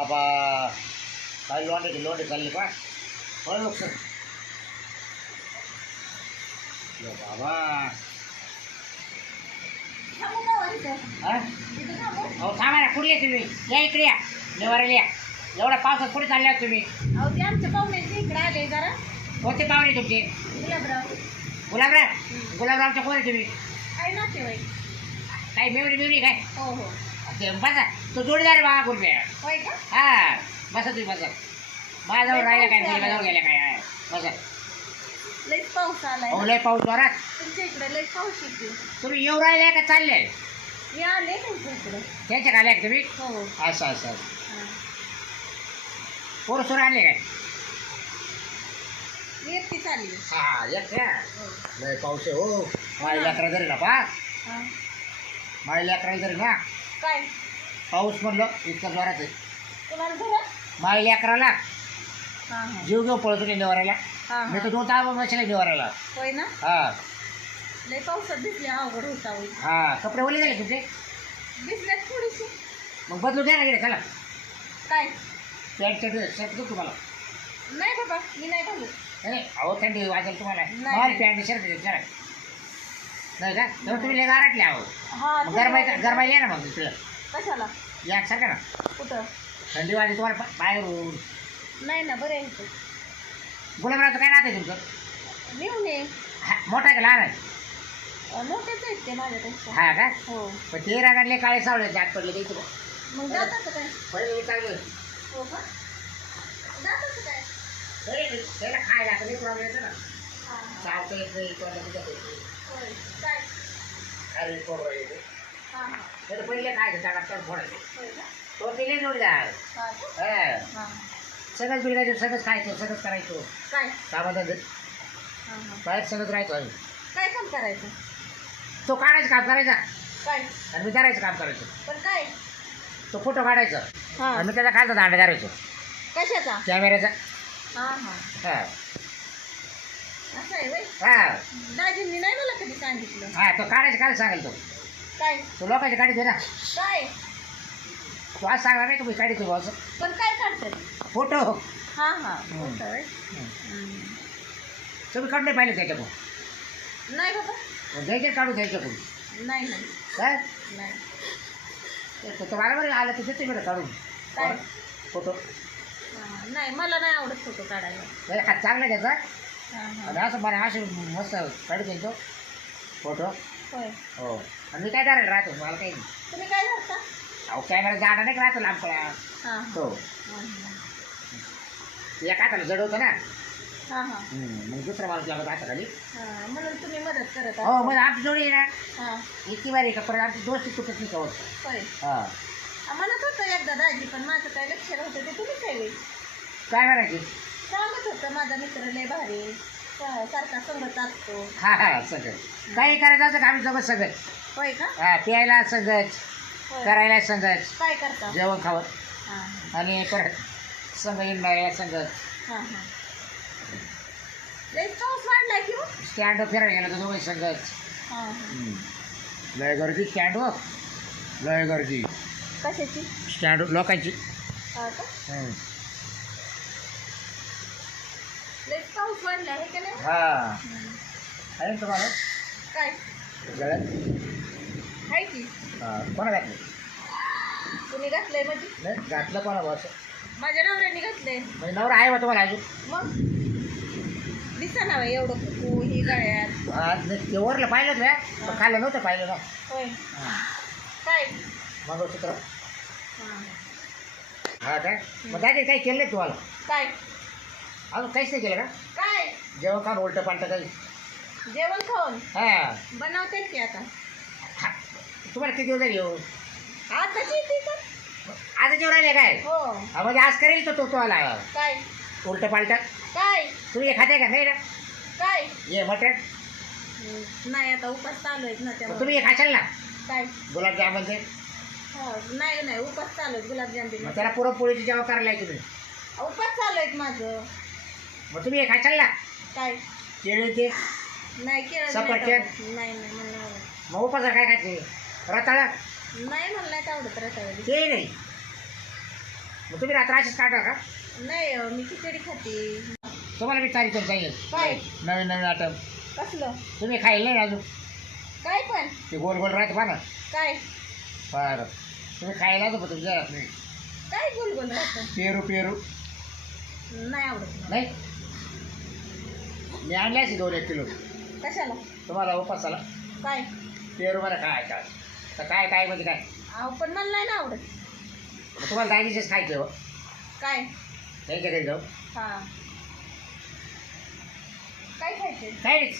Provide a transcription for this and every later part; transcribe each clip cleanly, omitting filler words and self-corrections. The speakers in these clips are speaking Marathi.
बाबा काय लोंडे चालले का होय लोक बाबा हा अहो थांबा ना कुठले तुम्ही या इकडे या निवारायला या एवढ्या पावसात कुठे चालल्या तुम्ही अहो ते आमच्या पाहुण्याचे इकडे आले जरा कोणते पाहुणे तुमचे गुलाबराव गुलाबरावच्या कोण आहे तुम्ही काय नातेवाईक काय मेवरी काय हो हो ते बसा तो जोडीदार आहे बाबा गुरुबे होय का हा बसा तुम्ही बसा माझ्याजवळ राहिला काय मुलगाजवळ गेल्या काय बसा लईच पाऊस आलाय हो लय पाऊस जोरात तुमच्या इकडे लईच पाऊस येते तुम्ही येऊ राहिले का चालले मी आले तुमच्या इकडे त्यांच्या खाल्या का तुम्ही हो असं हा. पोरं सोर आणले काय मी एकटीच आली हा एक हो. लय पाऊस आहे हो माझ्या लेकरा जरी ना पा हा. माझ्या लेकरा जरी ना काय पाऊस म्हणलं इतकं जोरात आहे तुम्हाला घरात माझ्या लेकराला हा हा जीव घेऊ पळतो नाही निवारायला हा मी हा. तर 2 तास बसले निवारायला होय ना हा लई पावसात दिसले अवघड होता होईल हा कपडे ओले झाले तुमचे दिसल्यात थोडीशी मग बदलू द्या ना गेले चला काय पॅन्ट शर्ट देऊ तुम्हाला नाही बाबा मी नाही घालत नाही अहो थंडी वाजेल तुम्हाला नाही. मला पॅन्ट शर्ट दे चला नाही का तेव्हा तुम्ही लय गारटले आहो हा मग गरमाई या ना मग तिकडं कशाला या सारखं ना कुठं थंडी वाजली तुम्हाला बाहेरून नाही ना बरं आहे इथं. गुलाबरावचं काय नातं आहे तुमचं लिहून ये हा मोठा आहे का लहान आहे मोठेच आहेत ते माझ्यापेक्षा हा का हो पण ते रागातले काळे सावळे दात पडले ते तुला मग जातात काय पहिले चांगले हो का जातात काय त्याला खायला कधी प्रॉब्लेम येतो ना हा, हा. चावतं येत नाही किंवा त्याच्यात होय काय खाली पोरं येते हा हा त्याला पहिले खायचं त्याला तर फोडायचं होय का तो दिले जोडीदार हा का? हा हा सगळंच बिघडायचं सगळंच खायचं सगळंच करायचं काय कामाधंदे हा हा बाहेर सगळंच राहायचं आम्ही. काय काम करायचं तो काढायचं काम करायचा काय आणि मी करायचं काम करायचं पण काय तो फोटो काढायचा हा आणि मी त्याचा खालचा दांडा करायचो कशाचा कॅमेऱ्याचा हा हा हा असं आहे वय हा दाजींनी नाही मला कधी सांगितलं हा तो काढायचं काय सांगेल तो काय तो लोकांच्या गाडी दे ना काय तो आज सांगणार नाही तुम्ही काढायचं भाऊ असं पण काय काढतात फोटो हा हा होतं होय. तुम्ही काढून नाही पाहिले त्याच्याकडून नाही बाबा मग घ्यायचे काढून त्याच्याकडून नाही नाही काय नाही तो मला बरं आलं तर देते बरं काढून काय फोटो हा, नाही मला नाही आवडत फोटो काढायला हात चांगला घ्यायचा हा हा आणि असं मला असे मस्त काढून द्यायचो फोटो होय हो आणि मी काय करायला राहतो मला काही नाही तुम्ही काय करता अहो कॅमेरा जाणार नाही का राहतो लांबकडा हा हो हा एका हाताला जड होतं ना हा हा मग दुसरा माणूस लागत हाताखाली हा म्हणून तुम्ही मदत करत हो आहात. मग आमची जोडी आहे ना हा इतकी बारी का परत आमची दोस्ती तुटत नाही कवत होय हां म्हणत होतं एकदा दाजी पण माझं काय लक्ष नव्हतं ते तुम्ही काय वेळ काय करायची सांगत होतं माझा मित्र लय भारी सारखा संगत असतो हां हां सगळं काही करायचं असं का आम्ही जगत सगळं होय का हां प्यायला संगत होय. करायला संगत काय करता जेवण खावत हा आणि परत संग इंडायला संगत हा हा लय पाऊस वाढलाय की हो स्टँड फिरायला गेलं तर दोघे संगत हा हा लय गर्दी स्टँड हो लय गर्दी कशाची स्टँड लोकांची हा का लय पाऊस वाढलाय हे का नाही हां आहे ना तुम्हाला काय गळ्यात आहे की हां कोणा घातलं तुम्ही घातलंय म्हणजे नाही घातलं कोणा बस माझ्या नवऱ्याने घातलंय म्हणजे नवरा आहे बा तुम्हाला अजून मग दिसा ना बाई, एवढं कुकू ही गळ्यात आज नाही ते वरलं पाहिलं तुया पण खाल्लं नव्हतं पाहिलं ना होय हां काय मंगळसूत्र हा. हा काय मग दादी काही केलं नाही तुम्हाला काय अजून काहीच नाही केलं का काय जेवण खाऊन उलटं पालटं काही जेवण खाऊन हां बनवते की आता हा. तुम्हाला किती दिवस येऊ आता येते का आज जेवण राहिले काय हो हा म्हणजे आज करेल तो तुम्हाला काय उलटं पालटं काय तुम्ही हे खाते का नाही ना काय ये मटण नाही आता उपास चालू आहेत ना मग त्यामुळे तुम्ही हे खाशाल ना काय गुलाबजामुन ते हो नाही नाही उपास चालू आहेत गुलाबजामुन मग त्याला पुरणपोळीची जेवण करायला आहे तुम्ही उपास चालू आहेत माझं मग तुम्ही हे खाशाल ना काय केळी ते नाही केलं सफरचंद? नाही नाही मला नाही आवडत. मग उपासाला काय खायचे रताळा नाही मला नाही आवडत रताळ्याची ते नाही मग तुम्ही रात्र अशीच काढा का? नाही मी खिचडी खाते. तुम्हाला मी तारीख सांगेल. काय? नवीन नवीन आयटम कसलं? तुम्ही खायला नाही अजून. काय पण? ते गोल गोल राहते पहा ना. काय? बरं तुम्ही खायला तर तुमच्या घरात नाही. काय गोल राहतं? पेरू पेरू नाही आवडत मला. नाही. मी आणले असे 2-1 किलो कशाला? तुम्हाला उपासाला. काय? पेरू बरं काय काय तर काय काय म्हणजे काय. अहो पण मला नाही ना आवडत. मग तुम्हाला डायजेस्ट खायचं हो. काय? त्यांच्या घरी जाऊ. हा. काय खायचे? काय नाही.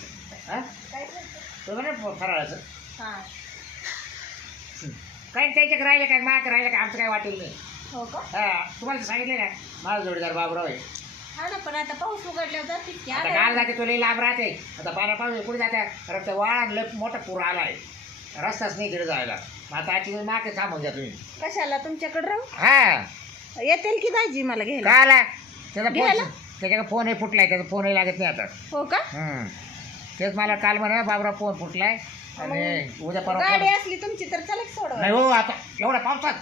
हां काय खायचं? तुम्हाला फराळाचं हा. काय त्यांच्याकडे राहिलं काय माग राहिलं काय आमचं काय वाटेल नाही. हो का? हां तुम्हाला सांगितलं ना माझा जोडीदार बाबराव आहे. हा ना पण आता पाऊस उघडल्यावर जाते की आता आता. गाल जाते तुला लांब राहते. आता पाण्या पाऊस कुठे जाते रक्त वाळ लय मोठा पूर आला आहे. रस्ताच नाही तिकडे जायला. मग आता आजची मागे थांबून जा तुम्ही. कशाला तुमच्याकडे राहू? हा येतील की दाजी मला घ्यायला? काय आला त्याचा घ्यायला? फोन त्याच्याकडे फोनही फुटलाय. त्याचा फोनही लागत नाही आता. हो का? तेच मला काल म्हणा बाबराव फोन फुटलाय आणि उद्या परवा गाडी फोन- असली तुमची तर चला की सोडवा. नाही हो आता एवढ्या पावसात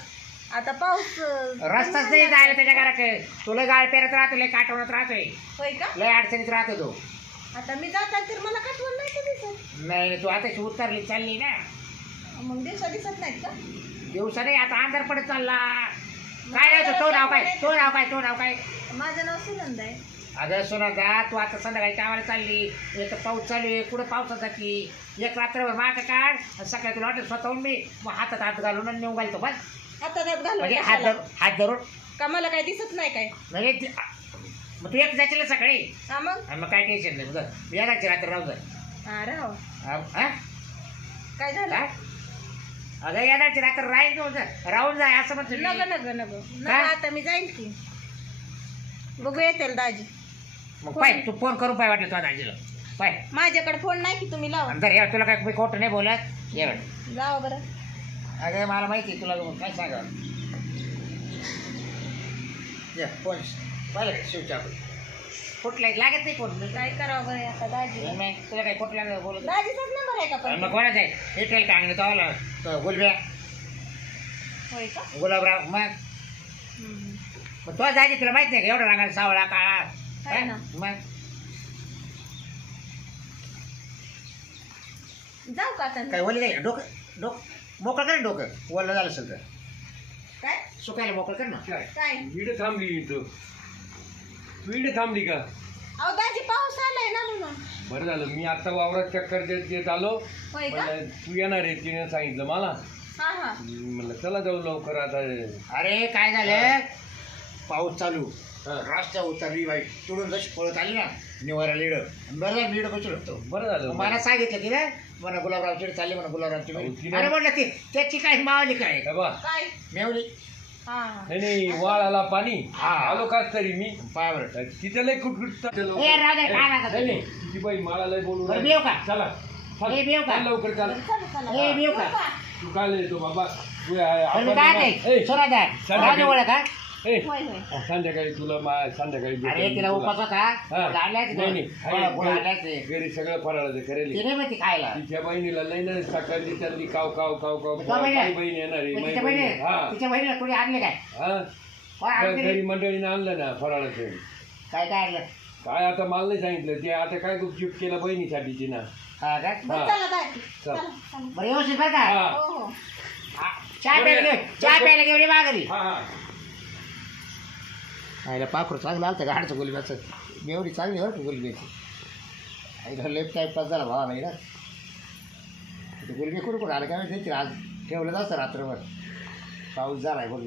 आता पाऊस रस्ताच नाही जायला त्याच्या घराकडे. तुला गाळ पेरत राहतो लय काटवण्यात राहतोय. होय का? लय अडचणीत राहतो तो. आता मी जातात तर मला काठवण नाही का दिसत? नाही तू आता उतरली चालली ना. मग दिवसा दिसत नाहीत का? दिवसा नाही आता अंधार पडत चालला. काय नाही तो नाव काय तो नाव काय तो नाव काय. माझं नाव सुनंद आहे. अगं सोनादा तू आता संध्याकाळी कामाला चालली. एक तर पाऊस चालू आहे कुठं पावसात जाती. एक रात्रभर माग काढ आणि सकाळी तुला वाटेल स्वतःहून मी मग हातात हात घालून आणि नेऊन घालतो बस. आता त्यात घालून म्हणजे कशाला? हात धरून का मला काय दिसत नाही काय? म्हणजे मग तू एक जायचं सकाळी हा मग? आणि मग काय टेन्शन नाही बघ. मी येणारची रात्र राहू दे. हा राव. हा काय झालं? काय अगं येणारची रात्र राहील राहून जाय असं म्हणतो मी. नग नग नग नग काय? आता मी जाईल की बघू येतील दाजी. मग पाय तू फोन करून पाय वाटलं तुझ्या दाजीला पाय. माझ्याकडे फोन नाही की तुम्ही लावा. नंतर तुला काय मी खोटं नाही बोलत ये बघ. जावा बरं. अगं मला माहिती आहे तुला काय सांगा. ये फोन पाहिलं का शिवच्या कुठला लागत नाही फोन. काय करावं बरं आता दाजी? तुला काय कुठला बोलत दाजीचाच नंबर आहे का पण? मग कोणाच आहे हिटेल का अंगणे तो गुलब्या होय का? गुलाबराव मग हम्म. मग तुला जायची तुला माहित नाही का एवढा रंगाला सावळा काळा. आहे ना. मग जाऊ का आता? काय ओली नाही डोकं मोकळं कर ना डोकं. ओलं झालं असेल तर काय? सुकायला मोकळं कर ना. काय? इकडे थांबली इथं. तू इकडे थांबली का? अहो दाजी पाऊस आलाय ना म्हणून. बरं झालं मी आता वावरात चक्कर देत आलो. होय का? म्हणलं, तू येणार आहे तिने सांगितलं मला. हा हा. म्हणलं चला जाऊ लवकर आता. अरे काय झालं पाऊस चालू हा. रस्ता उतरली बाई तुडून जशी पळत आली ना निवारा लिड बरं झालं लिड बसून होतो. बरं झालं. मला सांगितलं तिला म्हणा गुलाबरावची चालली म्हणा गुलाबरावची अहो, बाई. तिला- अरे म्हटलं ती त्याची काय मावली काय हे बा. काय? मेवली हा हा. नाही वाळ आला पाणी. हा. आलो का तरी मी पाय बरं. तिथं लय कुटकुट ए, राजा, काय लागत होती? तिची बाई मला लय बोलू बरं, येऊ का? चला चल. ए, येऊ का? चल लवकर चला. चला चला. ए, मी येऊ का? येऊ का? तू काय येतो बाबा तू पण मी काय नाही सोनादा संध्याकाळी- राजा का ए, होय होय. संध्याकाळी तुला संध्याकाळी अरे भेटेल तिला तुला. उपास होता हा. आणल्याच नाही, नाही. आणल्याच घरी सगळं फराळाचं करेल. तिने मग ती खायला तिच्या बहिणीला लई ना सकाळची त्यांनी काव काव काव काव तिच्या बहिणी- माझी बहीण येणार आहे मग माझी तिच्या बहीण. बहिणी हा तिच्या बहिणीला कोणी आणले काय हा कोण आणले घरी नाही? मंडळीने आणलं ना फराळाचं. काय काय आणलं काय आता मला नाही सांगितलं ते आता काय गुपचूप केलं बहिणीसाठी तिनं. हा का बरं, हा. चला दाजी. चल. चला चला. बरं व्यवस्थित बरं का हा हो हो. हा, चहा प्यायला घेऊ चहा प्यायला घेऊन ये माघारी. हा हा. आईला पाखरू चांगलं आलं गाडचं गुलब्याचं मी एवढी चांगली बरं का गुलब्याची. आईला लेप टाईप झाला भावा नाही ना गुलबी कुठं कुठं आलं काय माहिती आज ठेवलं असतं रात्रभर पाऊस झालाय बोललं